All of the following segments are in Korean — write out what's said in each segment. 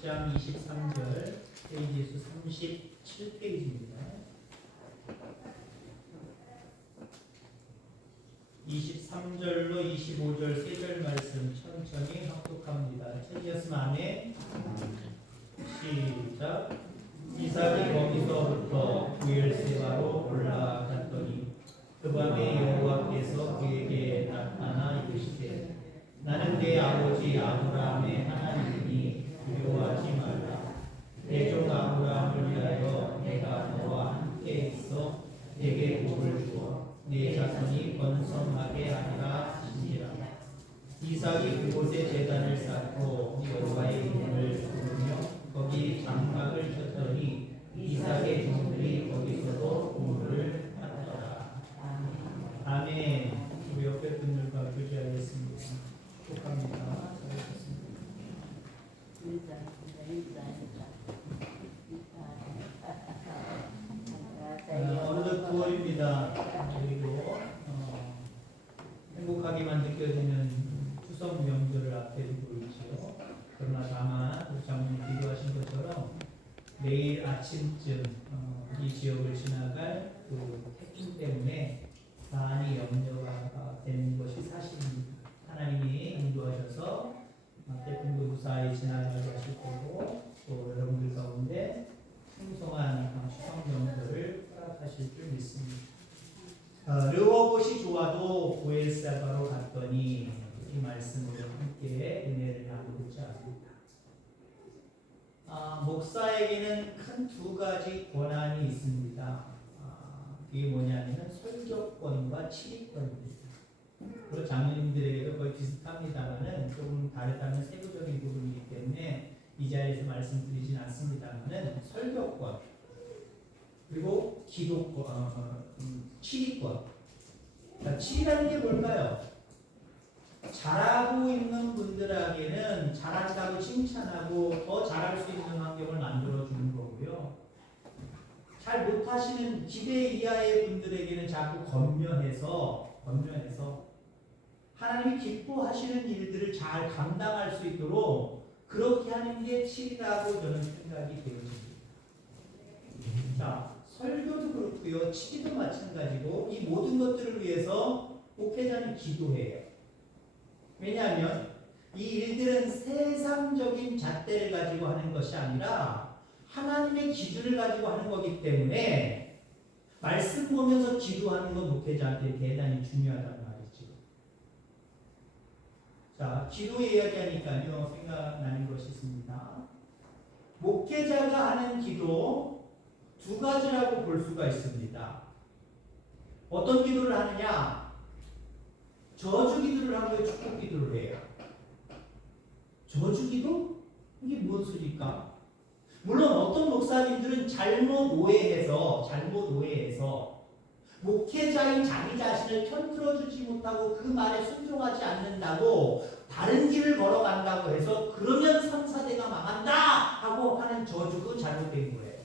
6장 23절 페이지 수 37페이지입니다. 23절로 25절 3절 말씀 천천히 합독합니다. 찾으셨으면 아멘. 시작. 이삭이 거기서부터 부엘세바로 올라갔더니 그 밤에 여호와께서 그에게 나타나 이르시되 나는 내 아버지 아브라함의 하나님이니 두려워하지 말라. 내 종 아브라함을 위하여 내가 너와 함께 있어 내게 복을 주어 내 자손이 번성하게 하리라 하시니라. 이삭이 그곳에 제단을 쌓고 여호와의 이름을 부르며 거기 장막을 쳤더니 이삭의 종들이 거기서도 우물을 팠더라. 아멘. 우리 옆에 분들과 교제하겠습니다. 축복합니다. 오늘도 9월입니다. 그리고 행복하게만 느껴지는 추석 명절을 앞에 두고 있지요. 그러나 다만 우리 장모님 기도하신 것처럼 내일 아침쯤 이 지역을 지나갈 그 태풍 때문에 많이 염려가 되는 것이 사실입니다. 하나님이 인도하셔서 태풍도 무사히 지나갈 것일 거고 또 여러분들 가운데 풍성한 추석 명절을 허락하실 줄 믿습니다. 르호봇이 좋아도 부엘세바로 갔더니 이 말씀으로 함께 은혜를 나누고자 합니다. 목사에게는 큰 두 가지 권한이 있습니다. 이게 뭐냐면 설교권과 치리권입니다. 그리고 장로님들에게도 거의 비슷합니다만은 조금 다르다는 세부적인 부분이기 때문에 이 자리에서 말씀드리진 않습니다만은 설교권 그리고 기도권, 치리권. 치리라는 게 뭘까요? 잘하고 있는 분들에게는 잘한다고 칭찬하고 더 잘할 수 있는 환경을 만들어주는 거고요. 잘 못하시는 지대 이하의 분들에게는 자꾸 권면해서 하나님이 기뻐하시는 일들을 잘 감당할 수 있도록 그렇게 하는 게 치리라고 저는 생각이 되어집니다. 자, 설교도 그렇고요. 치리도 마찬가지고 이 모든 것들을 위해서 목회자는 기도해요. 왜냐하면 이 일들은 세상적인 잣대를 가지고 하는 것이 아니라 하나님의 기준을 가지고 하는 거기 때문에 말씀 보면서 기도하는 건 목회자한테 대단히 중요하단 말이죠. 자, 기도 이야기하니까요. 생각나는 것이 있습니다. 목회자가 하는 기도 두 가지라고 볼 수가 있습니다. 어떤 기도를 하느냐? 저주 기도를 하고요. 축복 기도를 해요. 저주 기도? 이게 무슨 소리일까? 물론 어떤 목사님들은 잘못 오해해서 목회자인 자기 자신을 편들어주지 못하고 그 말에 순종하지 않는다고 다른 길을 걸어간다고 해서 그러면 3, 4대가 망한다 하고 하는 저주도 잘못된 거예요.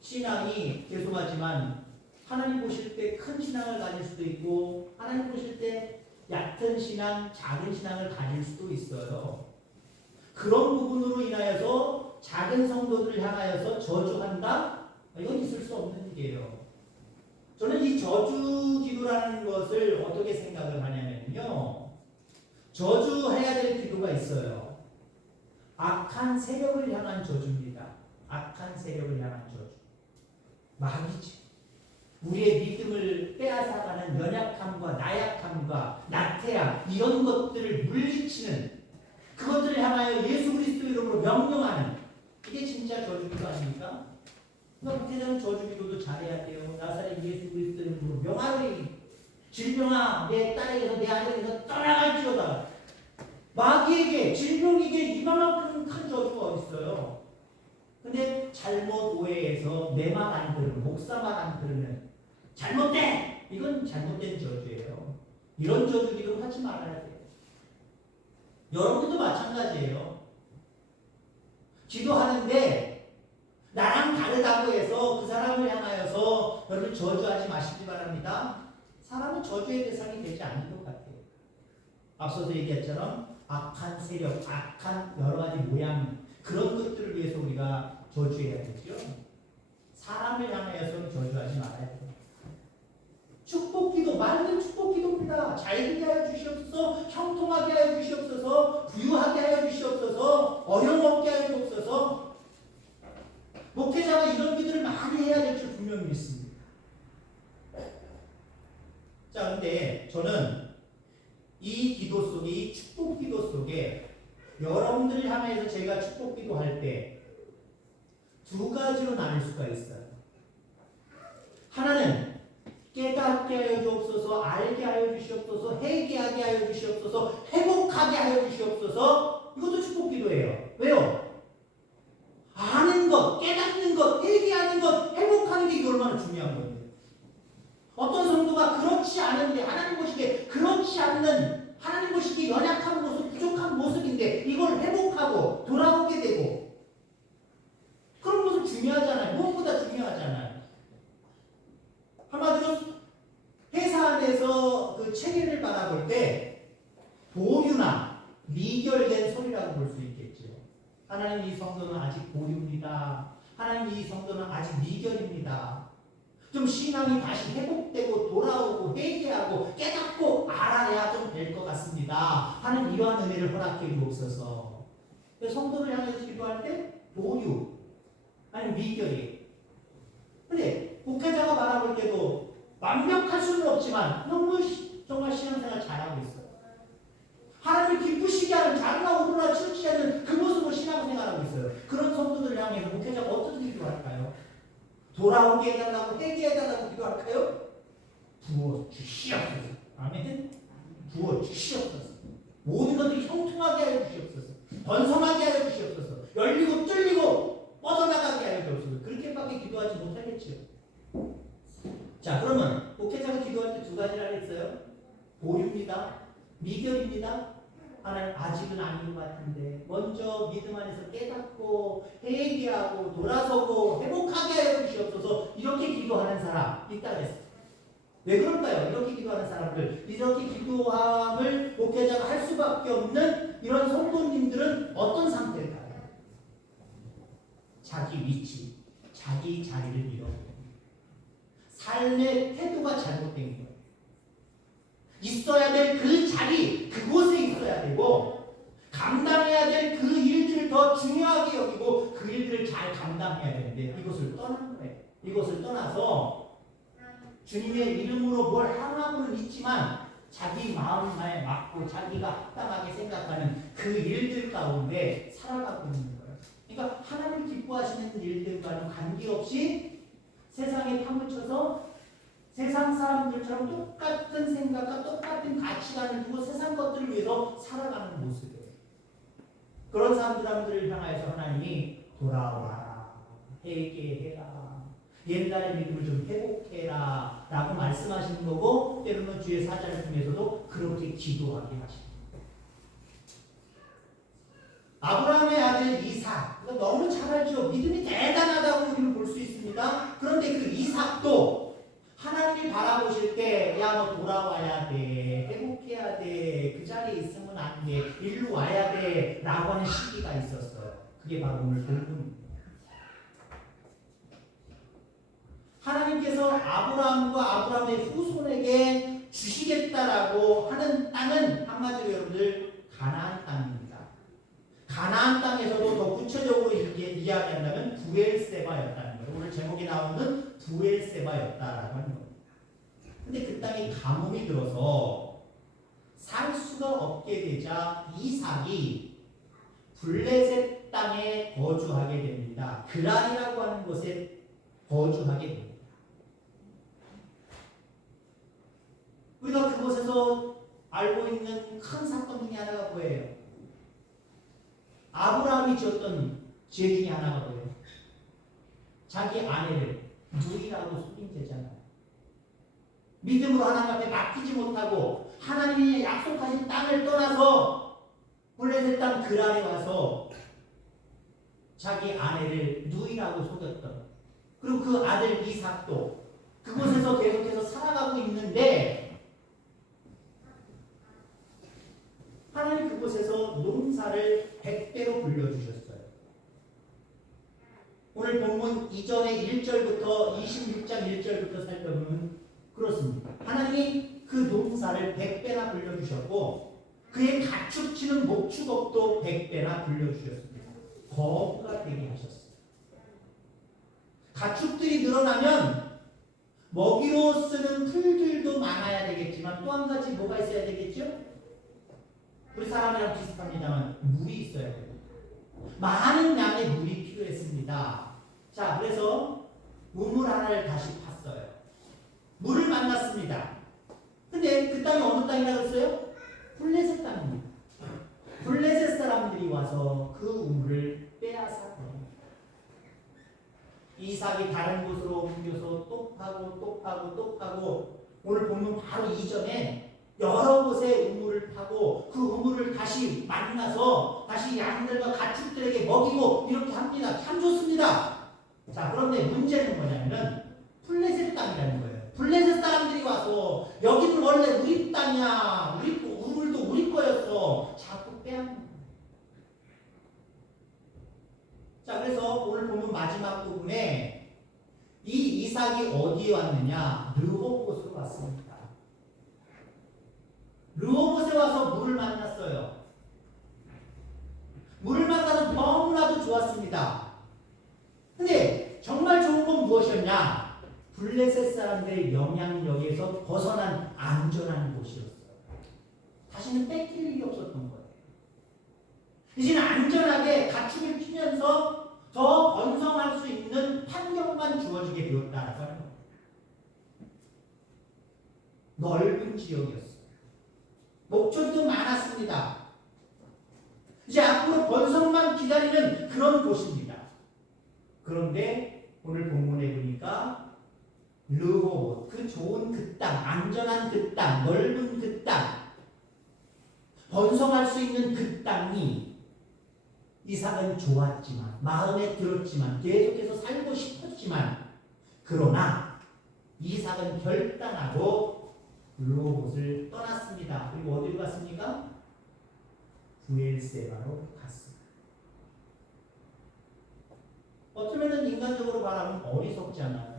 신앙이 죄송하지만 하나님 보실 때 큰 신앙을 가질 수도 있고 하나님 보실 때 얕은 신앙, 작은 신앙을 가질 수도 있어요. 그런 부분으로 인하여서 작은 성도들을 향하여서 저주한다? 이건 있을 수 없는 일이에요. 저는 이 저주 기도라는 것을 어떻게 생각을 하냐면요. 저주해야 될 기도가 있어요. 악한 세력을 향한 저주입니다. 악한 세력을 향한 저주. 마귀지. 우리의 믿음을 빼앗아가는 연약함과 나약함과 나태함 이런 것들을 물리치는 그것들을 향하여 예수 그리스도 이름으로 명령하는 이게 진짜 저주기도 아닙니까? 그러니까 목회자는 저주기도도 잘해야 돼요. 나사렛 예수 그리스도 이름으로 명하노니 질병아 내 딸에게서 내 아들에게서 떠나갈지어다. 마귀에게 질병에게 이만큼 큰 저주가 어딨어요. 근데 잘못 오해해서 내 말 안 들으면 목사 말 안 들으면 잘못돼! 이건 잘못된 저주예요. 이런 저주기도 하지 말아야 돼요. 여러분도 마찬가지예요. 기도하는데 나랑 다르다고 해서 그 사람을 향하여서 여러분 저주하지 마시기 바랍니다. 사람은 저주의 대상이 되지 않는 것 같아요. 앞서서 얘기했처럼 악한 세력, 악한 여러 가지 모양 그런 것들을 위해서 우리가 저주해야 되죠. 사람을 향하여서는 저주하지 말아야 돼요. 축복기도 말은 축복기도입니다. 잘 되게 하여 주시옵소서, 형통하게 하여 주시옵소서, 부유하게 하여 주시옵소서, 어려움 없게 하여 주옵소서. 목회자가 이런 기도를 많이 해야 될 줄 분명히 믿습니다. 자, 근데 저는 이 기도 속에, 이 축복 기도 속에 여러분들을 향해서 제가 축복 기도할 때 두 가지로 나눌 수가 있어요. 하나는 깨닫게 하여 주옵소서, 알게 하여 주시옵소서, 회개하게 하여 주시옵소서, 회복하게 하여 주시옵소서. 이것도 축복 기도예요. 왜요? 아는 것, 깨닫는 것, 회개하는 것, 회복하는 게 이거 얼마나 중요한 거예요. 어떤 성도가 그렇지 않은데 하나님 보시기에 그렇지 않는 하나님 보시기에 연약한 모습, 부족한 모습인데 이걸 회복하고 돌아오게 되고 그런 모습 중요하잖아요. 무엇보다 중요하잖아요. 한마디로 회사 안에서 그 체계를 바라볼 때 보류나 미결된 소리라고 볼 수 있겠죠. 하나님 이 성도는 아직 보류입니다. 하나님 이 성도는 아직 미결입니다. 좀 신앙이 다시 회복되고 돌아오고 회개하고 깨닫고 알아야 좀 될 것 같습니다 하는 이러한 은혜를 허락해 주옵소서. 성도를 향해서 기도할 때 보류 아니면 미결이에요. 근데 목회자가 바라볼 때도 완벽할 수는 없지만 너무 정말 신앙생활 잘하고 있어요. 하나님을 기쁘시게 하는 자기가 오르나 치우치지 않는 그 모습으로 신앙생활하고 있어요. 그런 성도들을 향해서 목회자가 어떻게 기도할까요? 돌아오게 해달라고 회개해달라고 기도할까요? 부어 주시옵소서. 아멘. 부어 주시옵소서. 모든 것들이 형통하게 하여 주시옵소서. 번성하게 하여 주시옵소서. 열리고 뚫리고 뻗어나가게 하여 주옵소서. 그렇게밖에 기도하지 못하겠죠. 자, 그러면 목회자가 기도할 때 두 가지라 했어요. 보류입니다. 미결입니다. 하나님 아직은 아닌 것 같은데 먼저 믿음 안에서 깨닫고 회개하고 돌아서고 회복하게 하여 주시옵소서. 이렇게 기도하는 사람 있다 그랬어요. 왜 그럴까요? 이렇게 기도하는 사람들, 이렇게 기도함을 목회자가 할 수밖에 없는 이런 성도님들은 어떤 상태일까요? 자기 위치, 자기 자리를 잃어버립니다. 삶의 태도가 잘못된 거예요. 있어야 될 그 자리, 그곳에 있어야 되고 감당해야 될 그 일들을 더 중요하게 여기고 그 일들을 잘 감당해야 되는데 이것을 떠난 거예요. 이것을 떠나서 주님의 이름으로 뭘 하나고는 있지만 자기 마음에 맞고 자기가 합당하게 생각하는 그 일들 가운데 살아가고 있는 거예요. 그러니까 하나님을 기뻐하시는 일들과는 관계없이 세상에 파묻혀서 세상 사람들처럼 똑같은 생각과 똑같은 가치관을 두고 세상 것들을 위해서 살아가는 모습이에요. 그런 사람들을 향하여서 하나님이 돌아와라, 회개해라, 옛날의 믿음을 좀 회복해라 라고 말씀하시는 거고 때로는 주의 사자를 통해서도 그렇게 기도하게 하십니다. 아브라함의 아들 이삭, 너무 잘 알죠. 믿음이 대단하다고 우리는 볼 수 있습니다. 그런데 그 이삭도 하나님을 바라보실 때, 야, 너 돌아와야 돼, 회복해야 돼, 그 자리에 있으면 안 돼, 일로 와야 돼 라고 하는 시기가 있었어요. 그게 바로 오늘 본문입니다. 하나님께서 아브라함과 아브라함의 후손에게 주시겠다라고 하는 땅은 한마디로 여러분들 가나안 땅입니다. 가나안 땅에서도 더 구체적으로 이야기한다면 부엘세바였다는 거예요. 오늘 제목에 나오는 부엘세바였다라고 하는 겁니다. 근데 그 땅에 가뭄이 들어서 살 수가 없게 되자 이삭이 블레셋 땅에 거주하게 됩니다. 그란이라고 하는 곳에 거주하게 됩니다. 우리가 그곳에서 알고 있는 큰 사건 중에 하나가 뭐예요? 아브라함이 지었던 죄 중에 하나가 뭐예요? 자기 아내를 누이라고 속인 죄잖아요. 믿음으로 하나님 앞에 맡기지 못하고 하나님이 약속하신 땅을 떠나서 블레셋 땅 그란에 와서 자기 아내를 누이라고 속였던, 그리고 그 아들 이삭도 그곳에서 계속해서 살아가고 있는데 하나님 그곳에서 농사를 100배로 불려주셨어요. 오늘 본문 이전의 1절부터 26장 1절부터 살펴보면 그렇습니다. 하나님이 그 농사를 100배나 불려주셨고 그의 가축치는 목축업도 100배나 불려주셨습니다. 거부가 되게 하셨어요. 가축들이 늘어나면 먹이로 쓰는 풀들도 많아야 되겠지만 또 한 가지 뭐가 있어야 되겠죠? 우리 사람이랑 비슷합니다만 물이 있어야 돼요. 많은 양의 물이 필요했습니다. 자, 그래서 우물 하나를 다시 팠어요. 물을 만났습니다. 근데 그 땅이 어느 땅이라고 했어요? 블레셋 땅입니다. 블레셋 사람들이 와서 그 우물을 빼앗아 버립니다. 이삭이 다른 곳으로 옮겨서 또 파고 또 파고 또 파고 오늘 보면 바로 이전에 여러 곳에 우물을 파고 그 우물을 다시 만나서 다시 양들과 가축들에게 먹이고 이렇게 합니다. 참 좋습니다. 자, 그런데 문제는 뭐냐면은 블레셋 땅이라는 거예요. 블레셋 사람들이 와서 여기는 원래 우리 땅이야. 우물도 우리 거였어. 자꾸 빼앗는 거예요. 자, 그래서 오늘 보면 마지막 부분에 이 이삭이 어디에 왔느냐? 르호봇으로 왔습니다. 르호봇에 와서 물을 만났어요. 물을 만나서 너무나도 좋았습니다. 근데 정말 좋은 건 무엇이었냐? 블레셋 사람들의 영향력에서 벗어난 안전한 곳이었어요. 다시는 뺏길 일이 없었던 거예요. 이제는 안전하게 가축을 피면서 더 번성할 수 있는 환경만 주어지게 되었다라고 하는 거예요. 넓은 지역이었어요. 목초지도 많았습니다. 이제 앞으로 번성만 기다리는 그런 곳입니다. 그런데 오늘 본문에 보니까 르호봇, 그 좋은 그 땅, 안전한 그 땅, 넓은 그 땅, 번성할 수 있는 그 땅이 이삭은 좋았지만, 마음에 들었지만, 계속해서 살고 싶었지만, 그러나 이삭은 결단하고 르호봇을 떠났습니다. 그리고 어디로 갔습니까? 브엘세바로 갔습니다. 어쩌면 인간적으로 말하면 어리석지 않아요.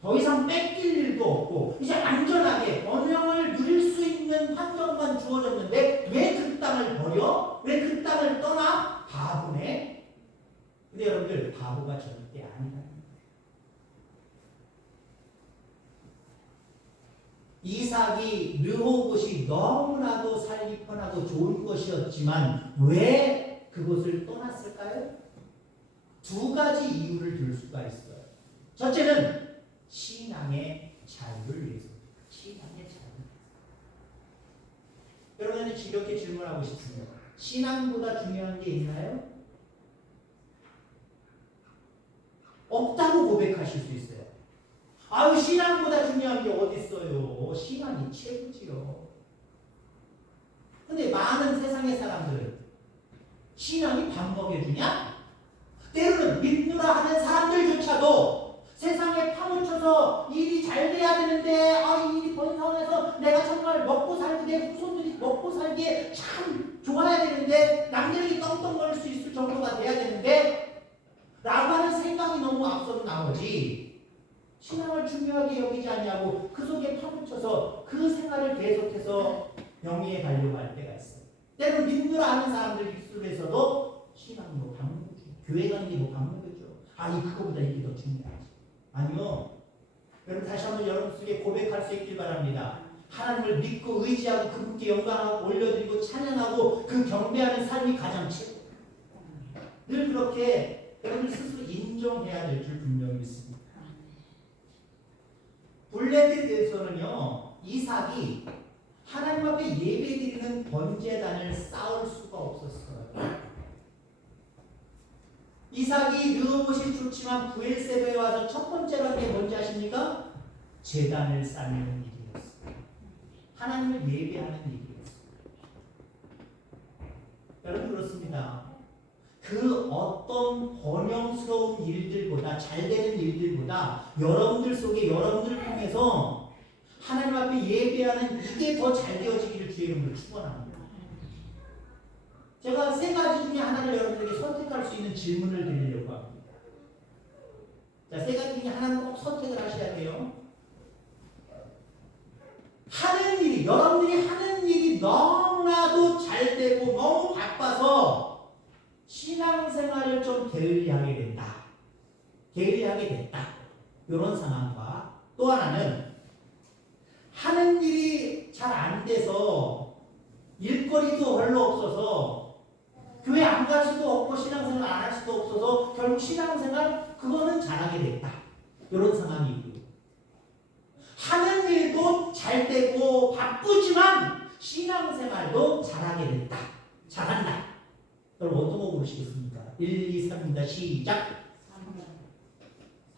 더 이상 뺏길 일도 없고 이제 안전하게 번영을 누릴 수 있는 환경만 주어졌는데 왜 그 땅을 버려? 왜 그 땅을 떠나? 바보네. 근데 여러분들 바보가 절대 아니다. 이삭이 르호봇이 너무나도 살기 편하고 좋은 것이었지만 왜 그곳을 떠났을까요? 두 가지 이유를 들 수가 있어요. 첫째는 신앙의 자유를 위해서입니다. 신앙의 자유. 여러분은 이렇게 질문하고 싶습니다. 신앙보다 중요한 게 있나요? 없다고 고백하실 수 있어요. 아유, 신앙보다 중요한 게 어디 있어요? 신앙이 최고지요. 근데 많은 세상의 사람들은 신앙이 밥 먹여주냐? 때로는 믿느라 하는 사람들조차도 세상에 파묻혀서 일이 잘 돼야 되는데 이 일이 번성해서 내가 정말 먹고 살기, 내 후손들이 먹고 살기에 참 좋아야 되는데 남들에게 떵떵거릴 수 있을 정도가 돼야 되는데 라고 하는 생각이 너무 앞서는 나머지 신앙을 중요하게 여기지 않냐고 그 속에 파묻혀서 그 생활을 계속해서 영위해 가려고 할 때가 있어요. 때로는 믿느라 하는 사람들 입술에서도 신앙이 뭐 밥 먹여줘. 교회 가는 게 뭐 밥 먹여줘. 그거보다 이게 더 중요하지. 아니요. 여러분 다시 한번 여러분 속에 고백할 수 있길 바랍니다. 하나님을 믿고 의지하고 그분께 영광하고 올려드리고 찬양하고 그 경배하는 삶이 가장 최고. 늘 그렇게 여러분 스스로 인정해야 될 줄 분명히 믿습니다. 블레셋에서는요, 이삭이 하나님 앞에 예배드리는 번제단을 쌓을 수가 없었어요. 이삭이 르호봇이 좋지만 브엘세바에 와서 첫 번째로 한 게 뭔지 아십니까? 제단을 쌓는 일이었어요. 하나님을 예배하는 일이었어요. 여러분 그렇습니다. 그 어떤 번영스러운 일들보다 잘되는 일들보다 여러분들 속에 여러분들을 통해서 하나님 앞에 예배하는 이게 더 잘 되어지기를 주의 이름으로 축원합니다. 제가 세 가지 중에 하나를 여러분들에게 선택할 수 있는 질문을 드리려고 합니다. 자, 세 가지 중에 하나는 꼭 선택을 하셔야 돼요. 하는 일이, 여러분들이 하는 일이 너무나도 잘 되고 너무 바빠서 신앙생활을 좀 게을리하게 된다. 게을리하게 됐다. 이런 상황과 또 하나는 하는 일이 잘 안 돼서 일거리도 별로 없어서 교회 안 갈 수도 없고 신앙생활 안 할 수도 없어서 결국 신앙생활 그거는 잘하게 됐다. 이런 상황이고요. 하는 일도 잘 되고 바쁘지만 신앙생활도 잘하게 됐다. 잘한다. 여러분 어떤 거 고르시겠습니까? 1, 2, 3입니다. 시작.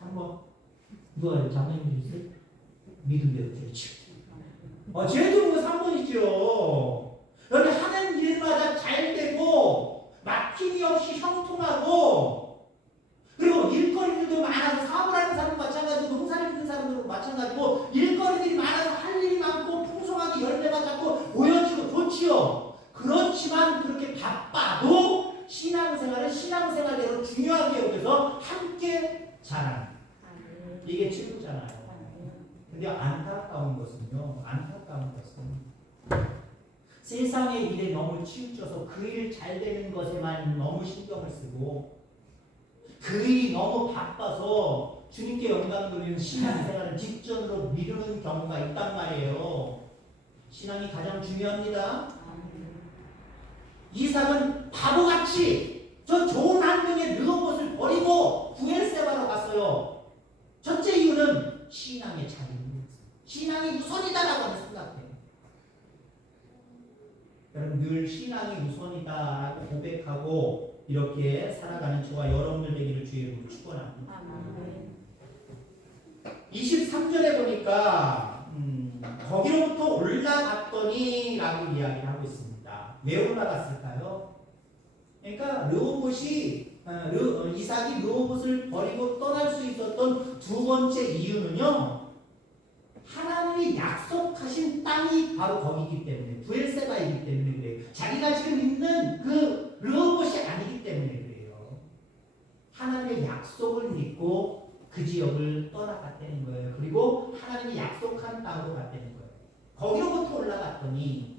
3번. 누가 장난님 주세요? 믿음대로 그렇죠. 쟤도 뭐 3번이죠. 여기 하는 일마다 잘 되고 막힘이 없이 형통하고 그리고 일거리들도 많아서 사업을 하는 사람도 마찬가지고 농사를 짓는 사람들도 마찬가지고 일거리들이 많아서 할 일이 많고 풍성하게 열매가 자꾸 보여지고 좋지요. 그렇지만 그렇게 바빠도 신앙생활은 신앙생활대로 중요하게 여겨서 함께 자라는 이게 친구잖아요. 근데 안타까운 것은요. 안타까운 것은 세상의 일에 너무 치우쳐서 그 일 잘 되는 것에만 너무 신경을 쓰고 그 일이 너무 바빠서 주님께 영광 돌리는 신앙생활을 뒷전으로 미루는 경우가 있단 말이에요. 신앙이 가장 중요합니다. 이삭은 바보같이 저 좋은 환경에 누운 것을 버리고 부엘세바로 갔어요. 첫째 이유는 신앙의 차이입니다. 신앙이 우선이다라고 하는 생각해요. 여러분 늘 신앙이 우선이다라고 고백하고 이렇게 살아가는 저와 여러분들 되기를 주의 이름으로 축원합니다. 23절에 보니까 거기로부터 올라갔더니 라고 이야기를 하고 있습니다. 왜 올라갔을까요? 그러니까 이삭이 르호봇을 버리고 떠날 수 있었던 두 번째 이유는요. 하나님이 약속하신 땅이 바로 거기이기 때문에 부엘세바이기 때문에 그래요. 자기가 지금 있는 그 르호봇이 아니기 때문에 그래요. 하나님의 약속을 믿고 그 지역을 떠나갔다는 거예요. 그리고 하나님이 약속한 땅으로 갔다는 거예요. 거기로부터 올라갔더니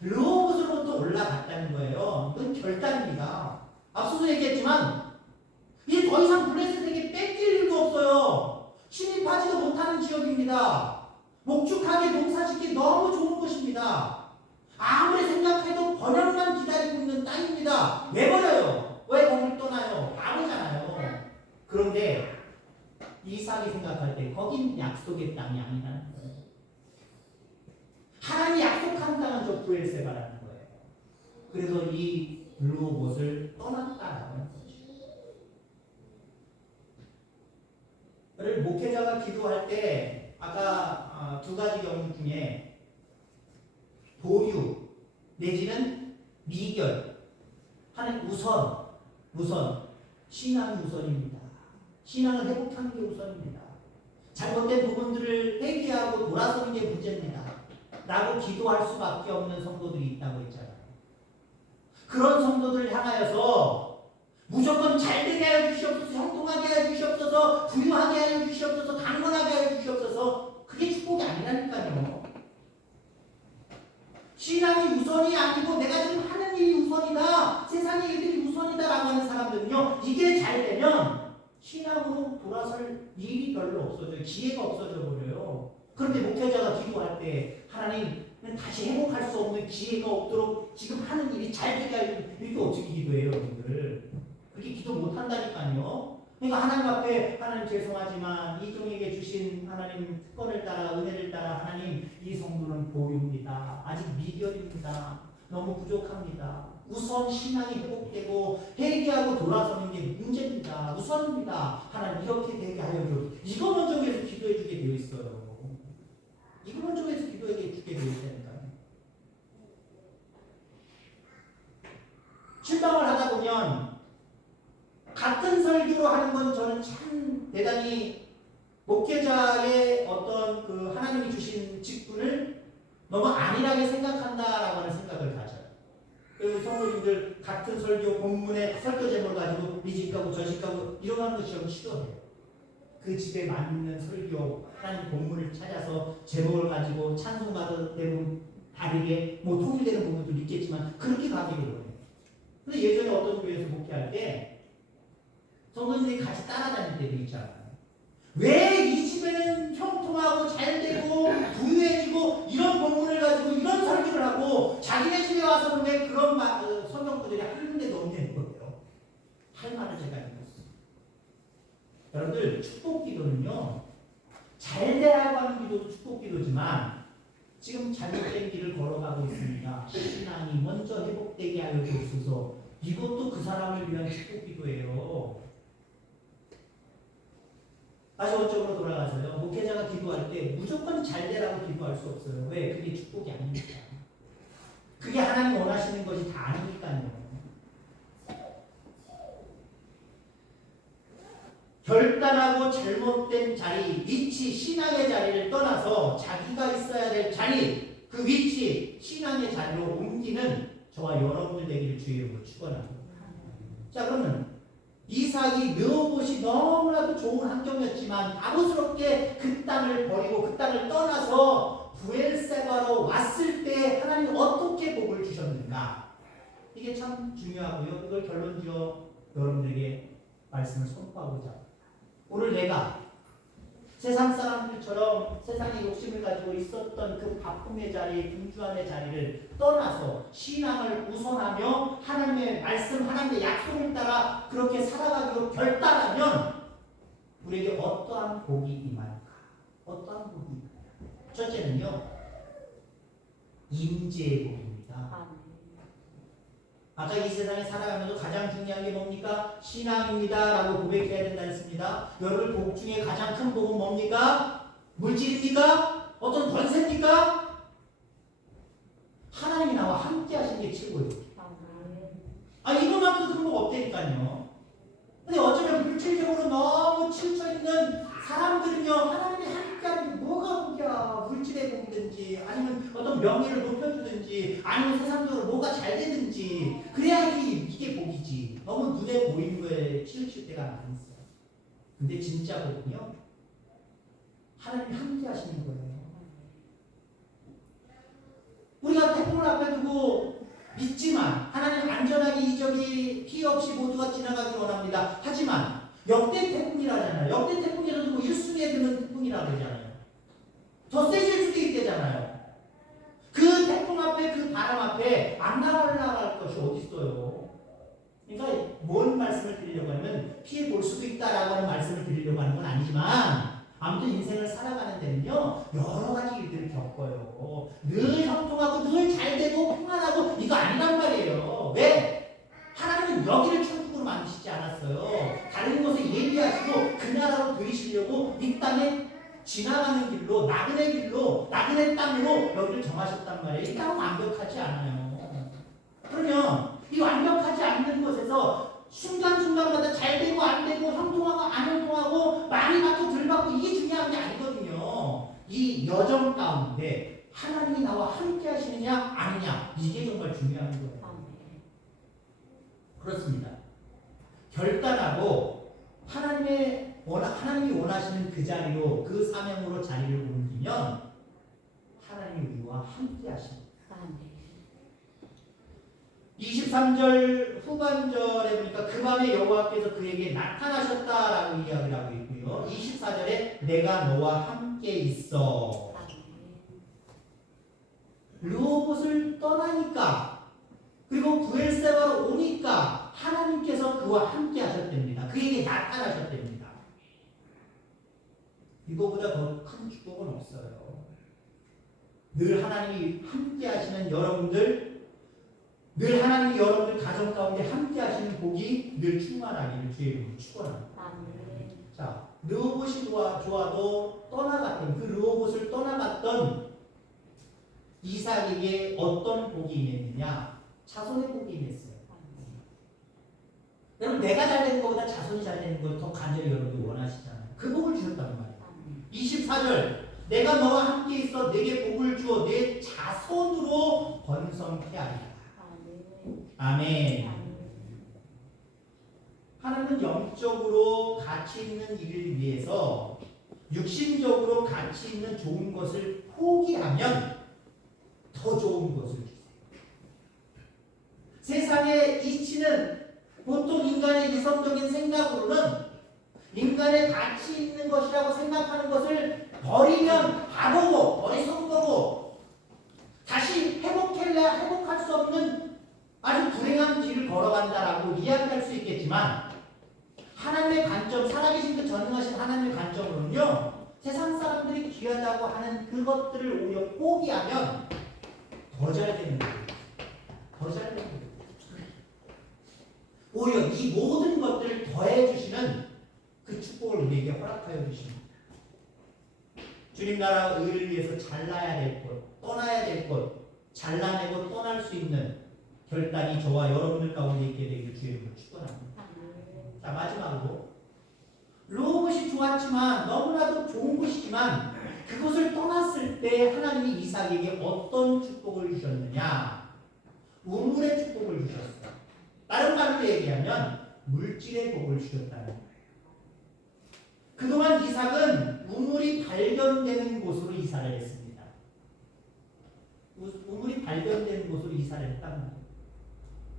르호봇으로부터 올라갔다는 거예요. 이건 결단입니다. 앞서서 얘기했지만 이제 더 이상 블레셋에게 뺏길 일도 없어요. 침입하지도 못하는 지역입니다. 목축하게 농사짓기 너무 좋은 곳입니다. 아무리 생각해도 번영만 기다리고 있는 땅입니다. 내버려요. 왜 거길 떠나요? 바보잖아요. 그런데 이삭이 생각할 때 거긴 약속의 땅이 아니라는 거예요. 하나님이 약속한 땅은 저 부엘세바라는 거예요. 그래서 이 르호봇을 떠났다라고 하는 거죠. 목회자가 기도할 때 아까 두 가지 경우 중에 보류 내지는 미결 하는 우선 신앙이 우선입니다. 신앙을 회복하는 게 우선입니다. 잘못된 부분들을 회개하고 돌아서는 게 문제입니다. 라고 기도할 수밖에 없는 성도들이 있다고 했잖아요. 그런 성도들을 향하여서 무조건 잘되게 하여 주시옵소서, 형통하게 하여 주시옵소서, 부유하게 하여 주시옵소서, 강건하게 하여 주시옵소서. 그게 축복이 아니라니까요. 신앙이 우선이 아니고 내가 지금 하는 일이 우선이다, 세상의 일들이 우선이다라고 하는 사람들은요, 이게 잘 되면 신앙으로 돌아설 일이 별로 없어져요. 기회가 없어져 버려요. 그런데 목회자가 기도할 때 하나님은 다시 회복할 수 없는 기회가 없도록 지금 하는 일이 잘 되게 하여 이렇게 어떻게 기도해요, 여러분들? 그렇게 기도 못한다니까요. 그러니까 하나님 앞에 하나님 죄송하지만 이 종에게 주신 하나님 특권을 따라 은혜를 따라 하나님 이 성도는 보유입니다. 아직 미결입니다. 너무 부족합니다. 우선 신앙이 회복되고 회개하고 돌아서는 게 문제입니다. 우선입니다. 하나님 이렇게 되게 하여 주. 이거 먼저 위해서 기도해 주게 되어 있어요. 이거 먼저 위해서 기도해 주게 되어 있다니까요. 신방을 하다 보면 같은 설교로 하는 건 저는 참 대단히 목회자의 어떤 그 하나님이 주신 직분을 너무 안일하게 생각한다라고 하는 생각을 가져요. 그 성도님들 같은 설교 본문에 설교 제목을 가지고 이 집 가고 저 집 가고 이런 하는 거 시험 싫어해요. 그 집에 맞는 설교 하나님 본문을 찾아서 제목을 가지고 찬송가도 대부분 다르게 뭐 통일되는 부분도 있겠지만 그렇게 가기를 원해요. 근데 예전에 어떤 교회에서 목회할 때 성도님들이 같이 따라다닐 때도 있잖아요. 왜 이 집에는 형통하고 잘되고 부유해지고 이런 본문을 가지고 이런 설교를 하고 자기네 집에 와서는 왜 그런 성경구들이 한 군데도 없는 거예요. 할 말을 제가 읽었어요. 여러분들 축복기도는요. 잘되라고 하는 기도도 축복기도지만 지금 잘못된 길을 걸어가고 있습니다. 신앙이 먼저 회복되게 하여 주옵소서. 이것도 그 사람을 위한 축복기도예요. 다시 원점으로 돌아가서요. 목회자가 기도할 때 무조건 잘 되라고 기도할 수 없어요. 왜? 그게 축복이 아닙니다. 그게 하나님 원하시는 것이 다 아니니까요. 결단하고 잘못된 자리, 위치, 신앙의 자리를 떠나서 자기가 있어야 될 자리, 그 위치, 신앙의 자리로 옮기는 저와 여러분들 되기를 주의 이름으로 축원합니다. 자, 그러면 이삭이 르호봇이 너무나도 좋은 환경이었지만 아부스럽게 그 땅을 버리고 그 땅을 떠나서 브엘세바로 왔을 때 하나님 어떻게 복을 주셨는가? 이게 참 중요하고요. 이걸 결론지어 여러분들에게 말씀을 선포하고자 합니다. 오늘 내가 세상 사람들처럼 세상의 욕심을 가지고 있었던 그 바쁨의 자리, 분주함의 자리를 떠나서 신앙을 우선하며 하나님의 말씀, 하나님의 약속을 따라 그렇게 살아가기로 결단하면 우리에게 어떠한 복이 임할까? 어떠한 복이 임할까? 첫째는요, 임재의 복입니다. 아까 이 세상에 살아가면서 가장 중요한 게 뭡니까? 신앙입니다 라고 고백해야 된다 했습니다. 여러분 복 중에 가장 큰 복은 뭡니까? 물질입니까? 어떤 권세입니까? 하나님이 나와 함께 하시는 게 최고예요. 이거만큼 큰 복 없다니까요. 근데 어쩌면 물질적으로 너무 치우쳐있는 사람들은요, 하나님이 함께하는 게 뭐가 복이야? 물질의 복이든지 아니면 어떤 명예를 높여주든지 아니면 세상적으로 뭐가 잘 되든지 그래야지 이게 복이지. 너무 눈에 보이는 거에 치우칠 때가 많이 있어요. 근데 진짜 복은요, 하나님이 함께 하시는 거예요. 우리가 태풍을 앞에 두고 믿지만 하나님 안전하게 이적이 피해 없이 모두가 지나가기를 원합니다. 하지만 역대 태풍이라잖아요. 역대 태풍에서도 뭐 1순위에 드는 태풍이라 그러잖아요. 더 세질 수도 있대잖아요. 그 태풍 앞에, 그 바람 앞에 안 나갈 것이 어디 있어요. 그러니까 뭔 말씀을 드리려고 하면 피해 볼 수도 있다라고 하는 말씀을 드리려고 하는 건 아니지만 아무튼 인생을 살아가는 데는요, 여러 가지 일들을 겪어요. 늘 형통하고 늘 잘되고 평안하고 이거 아니란 말이에요. 왜? 하나님은 여기를 천국으로 만드시지 않았어요. 다른 곳에 예비하시고 그 나라로 들이시려고 이 땅에 지나가는 길로, 나그네 길로, 나그네 땅으로 여기를 정하셨단 말이에요. 이 땅은 완벽하지 않아요. 그러면 이 완벽하지 않는 곳에서 순간순간마다 잘 되고 안 되고 형통하고 안 형통하고 많이 받고 덜 받고 이게 중요한 게 아니거든요. 이 여정 가운데 하나님이 나와 함께 하시느냐 아니냐 이게 정말 중요한 거예요. 그렇습니다. 결단하고 하나님이 원하시는 그 자리로, 그 사명으로 자리를 옮기면 하나님이 우리와 함께 하십니다. 23절 후반절에 보니까 그 밤에 여호와께서 그에게 나타나셨다라고 이야기를 하고 있고요. 24절에 내가 너와 함께 있어. 르호봇을 떠나니까 그리고 브엘세바로 오니까 하나님께서 그와 함께 하셨답니다. 그에게 나타나셨답니다. 이거보다 더 큰 축복은 없어요. 늘 하나님이 함께 하시는 여러분들, 늘 하나님이 여러분들 가정 가운데 함께 하시는 복이 늘 충만하기를 주의 이름으로 축원합니다. 자, 르호봇이 좋아도 떠나갔던 그 르호봇을 떠나갔던 이삭에게 어떤 복이 임했느냐? 자손의 복이 임했어요. 여러분 내가 잘 되는 것보다 자손이 잘 되는 걸 더 간절히 여러분들 원하시잖아요. 그 복을 주셨단 말이에요. 24절 내가 너와 함께 있어 내게 복을 주어 내 자손으로 번성케 하리라. 아멘. 하나님은 영적으로 가치 있는 일을 위해서 육신적으로 가치 있는 좋은 것을 포기하면 더 좋은 것을 주세요. 세상의 이치는 보통 인간의 이성적인 생각으로는 인간의 가치 있는 것이라고 생각하는 것을 버리면 바보고 어리석고 다시 회복할 수 없는 아주 불행한 길을 걸어간다라고 이야기할 수 있겠지만 하나님의 관점, 살아계신 그 전능하신 하나님의 관점으로는요, 세상 사람들이 귀하다고 하는 그것들을 오히려 포기하면 더 잘 되는 거예요. 더 잘 되는 거예요. 오히려 이 모든 것들을 더해 주시는 그 축복을 우리에게 허락하여 주십니다. 주님 나라 의를 위해서 잘라야 될 것, 떠나야 될 것, 잘라내고 떠날 수 있는 결단이 저와 여러분들 가운데 있게 되기를 주의 이름으로 축원합니다. 자, 마지막으로 로봇이 좋았지만 너무나도 좋은 곳이지만 그것을 떠났을 때 하나님이 이삭에게 어떤 축복을 주셨느냐? 우물의 축복을 주셨어요. 다른 말로 얘기하면 물질의 복을 주셨다는 거예요. 그동안 이삭은 우물이 발견되는 곳으로 이사를 했습니다. 우물이 발견되는 곳으로 이사를 했단 말이에요.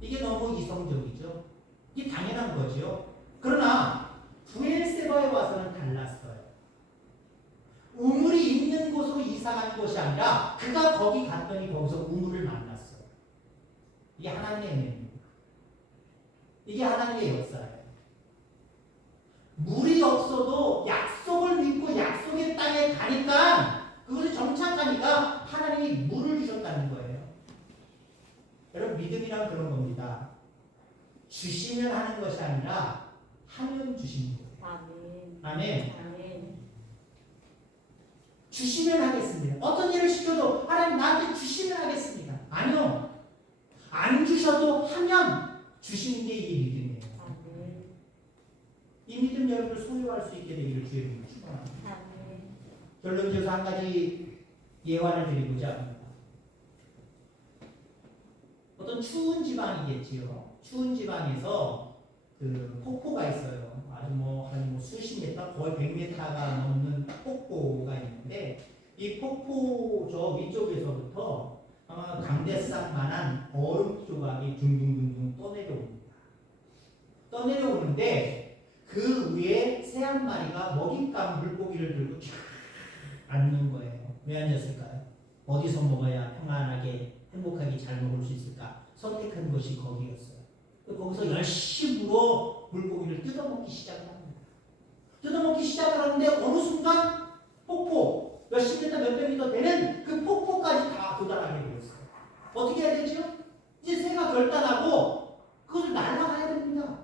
이게 너무 이성적이죠. 이게 당연한 거죠. 그러나 브엘세바에 와서는 달랐어요. 우물이 있는 곳으로 이사간 것이 아니라 그가 거기 갔더니 거기서 우물을 만났어요. 이게 하나님의 은혜입니다. 이게 하나님의 역사예요. 물이 없어도 약속을 믿고 약속의 땅에 가니까 그것이 정착하니까 하나님이 물을 주셨다는 거예요. 여러분 믿음이란 그런 겁니다. 주시면 하는 것이 아니라 하면 주시는 거예요. 아멘. 아멘. 주시면 하겠습니다. 어떤 일을 시켜도 하나님 나한테 주시면 하겠습니다. 아니요. 안 주셔도 하면 주시는 게 이게 믿음이에요. 이 믿음 여러분을 소유할 수 있게 되기를 주의 이름으로 축원합니다. 결론지어서 한 가지 예화를 드리고자 합니다. 어떤 추운 지방이겠지요. 추운 지방에서 그 폭포가 있어요. 아주 한 수십 미터, 거의 100m가 넘는 폭포가 있는데 이 폭포 저 위쪽에서부터 아마 강대상만한 얼음 조각이 둥둥둥둥 떠내려오는데 그 위에 새 한 마리가 먹잇감 물고기를 들고 쫙 앉는 거예요. 왜 앉았을까요? 어디서 먹어야 평안하게 행복하게 잘 먹을 수 있을까? 선택한 것이 거기였어요. 거기서 열심으로 물고기를 뜯어먹기 시작합니다. 뜯어먹기 시작하는데 어느 순간 폭포 몇십 미터 몇백 미터 되는 그 폭포까지 다 도달하게 되었어요. 어떻게 해야 되죠? 이제 새가 결단하고 그것을 날아가야 됩니다.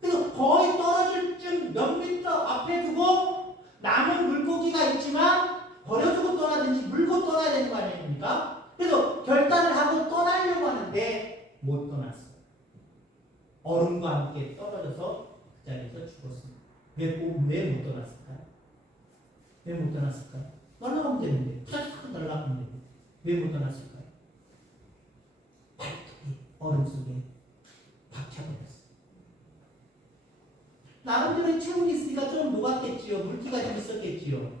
그래서 거의 떨어질 쯤 몇 미터 앞에 두고 남은 물고기가 있지만 버려주고 떠나든지 물고 떠나야 되는 거 아닙니까? 그래서 결단을 하고 떠나려고 하는데 못 떠났어요. 얼음과 함께 떨어져서 그 자리에서 죽었습니다. 왜 못 떠났을까요? 왜 못 떠났을까요? 날아가면 되는데 탁 날아가면 되는데 왜 못 떠났을까요? 발톱이 얼음 속에 박혀버렸어요. 나름대로의 체온이 있으니까 좀 녹았겠지요. 물기가 좀 있었겠지요.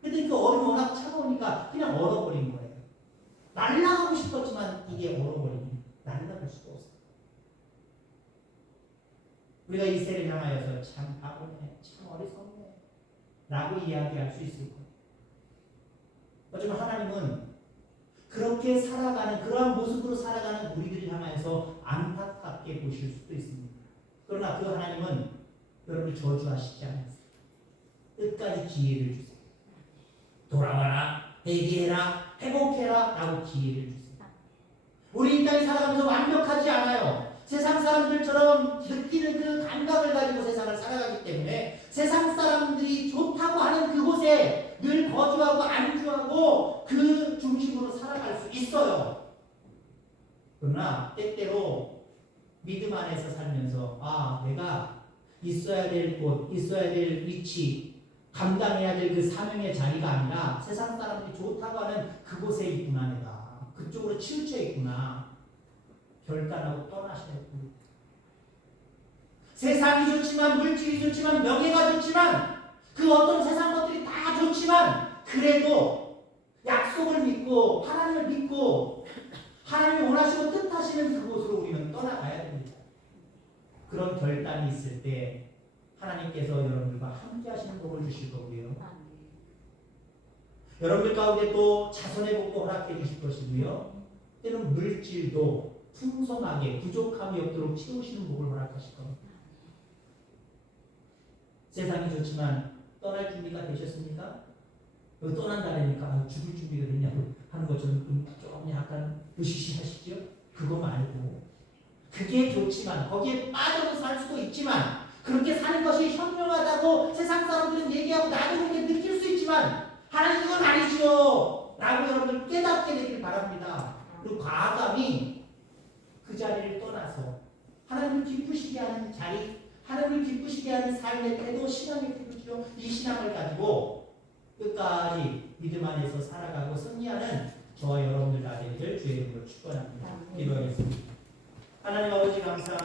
근데 그 얼음이 워낙 차가우니까 그냥 얼어버린 거예요. 날아가고 싶었지만 이게 얼어버리니 날아갈 수가 없어요. 우리가 이 새를 향하여서 참 바보네, 참 어리석네 라고 이야기할 수 있을 거예요. 하지만 하나님은 그렇게 살아가는, 그러한 모습으로 살아가는 우리들을 향하여서 안타깝게 보실 수도 있습니다. 그러나 그 하나님은 여러분을 저주하시지 않으세요. 끝까지 기회를 주세요. 돌아와라, 회개해라, 회복해라 라고 기회를 주세요. 우리 이 땅에 살아가면서 완벽하지 않아요. 세상 사람들처럼 느끼는 그 감각을 가지고 세상을 살아가기 때문에 세상 사람들이 좋다고 하는 그곳에 늘 거주하고 안주하고 그 중심으로 살아갈 수 있어요. 그러나 때때로 믿음 안에서 살면서 내가 있어야 될 곳, 있어야 될 위치, 감당해야 될 그 사명의 자리가 아니라 세상 사람들이 좋다고 하는 그곳에 있구나. 내가 그쪽으로 치우쳐 있구나. 결단하고 떠나셔야 됩니다. 세상이 좋지만, 물질이 좋지만, 명예가 좋지만, 그 어떤 세상 것들이 다 좋지만, 그래도 약속을 믿고 하나님을 믿고 하나님이 원하시고 뜻하시는 그곳으로 우리는 떠나가야 됩니다. 그런 결단이 있을 때 하나님께서 여러분들과 함께 하시는 복을 주실 거고요. 여러분들 가운데 또 자손의 복도 허락해 주실 것이고요. 때는 물질도 풍성하게 부족함이 없도록 채우시는 복을 허락하실 겁니다. 세상이 좋지만 떠날 준비가 되셨습니까? 떠난다니까 죽을 준비가 됐냐고 하는 것처럼 좀 약간 으시시하시죠? 그거 말고 그게 좋지만 거기에 빠져서 살 수도 있지만 그렇게 사는 것이 현명하다고 세상 사람들은 얘기하고 나도 그렇게 느낄 수 있지만 하나님 그건 아니지요 라고 여러분들 깨닫게 되길 바랍니다. 그리고 과감히 그 자리를 떠나서 하나님을 기쁘시게 하는 자리, 하나님을 기쁘시게 하는 삶의 태도, 신앙의 태도죠. 이 신앙을 가지고 끝까지 믿음 안에서 살아가고 승리하는 저와 여러분들 다 되기를 주의 이름으로 축원합니다. 기도하겠습니다. 하나님 아버지 감사합니다.